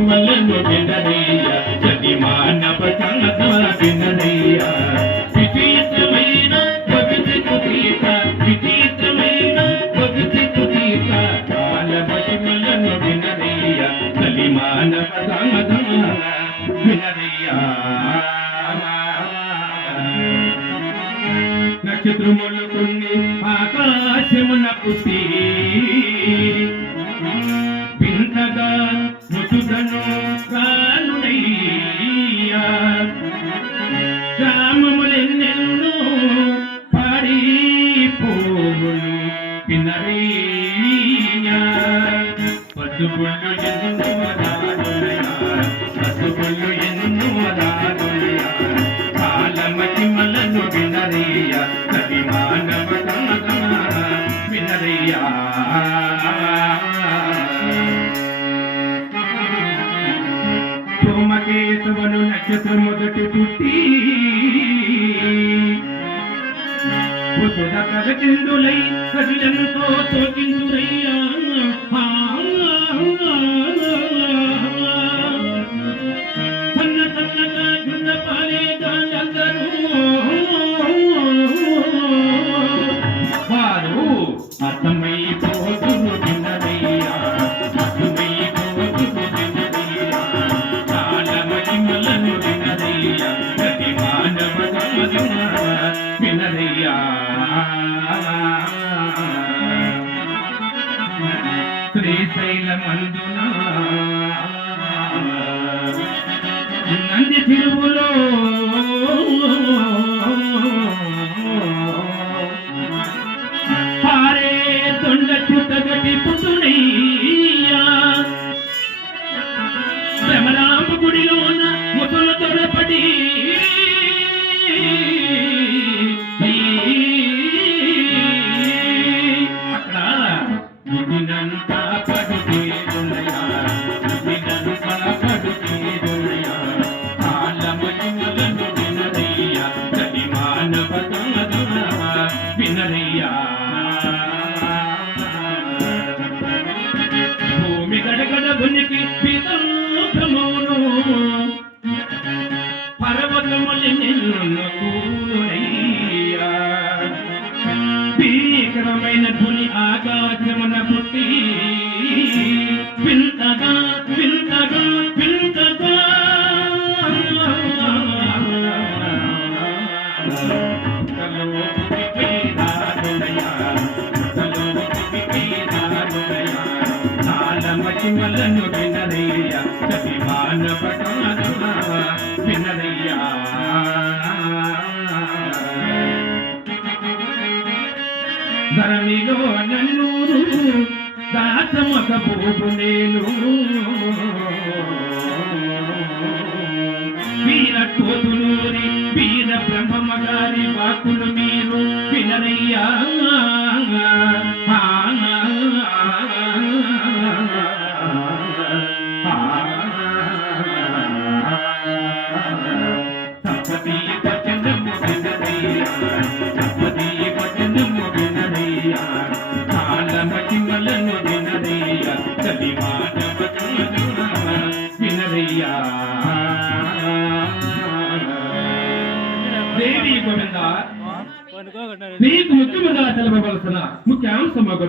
మహిమలను వినరయ్య సతి మానవ సంగత వినరయ్య విచిత్రమైన భవిష్యత్తు తీత విచిత్రమైన భవిష్యత్తు తీత కాల మహిమలను వినరయ్య సతి మానవ సంగత వినరయ్య నక్షత్రములు కొన్ని ఆకాశమున పుట్టి వింతగా ముసుగను కానుడయ్యా గ్రామములెన్నెన్నో పాడిపోవును వినరయ్యా పసుపుళ్ళు ఎన్నో రానులయా పసుపుళ్ళు ఎన్నో రానులయా కాలమహిమలను వినరయ్య సతి మానవ వినరయ్య సోమకేశవను నక్షత్రం మొదటి పుట్టి ప్రగతిందులై ప్రజలతో తోచిందురయ్యా అర్థమైపోతును వినరయ్యా అర్థమైపోతును వినరయ్యా కాలమహిమలను వినరయ్యా ప్రతి మానవ వినరయ్యా శ్రీశైలమందున నంది తిరువులో చుట్టగటి పుట్టునయ్యా భ్రమరాంబ గుడిలోన ముసలు తొడపడి అక్కడ ఇదినంతా పడుతేదునయా ఇదినంతా పడుతేదునయా కాలమహిమలను వినరయ్యా సతి మానవ వినరయ్యా గడగడగునికి పితమౌను పర్వతములు నిన్ను కూనయ్యా భీకరమైన ధ్వని ఆకాశమున పుట్టి వింతగా వింతగా వింతగా మహిమలను వినరయ్య సతి మానవ వినరయ్య ధరణిలో నన్నూరు దాసమక పోపు నేను వీర కోతులూరి వీర బ్రహ్మగారి వాకులు మీరు వినరయ్యా కాలమహిమలను వినరయ్య సతి మానవ వినరయ్యా దేవి గోవింద నీకు ముఖ్యముగా తెలపవలసిన ముఖ్యాంశం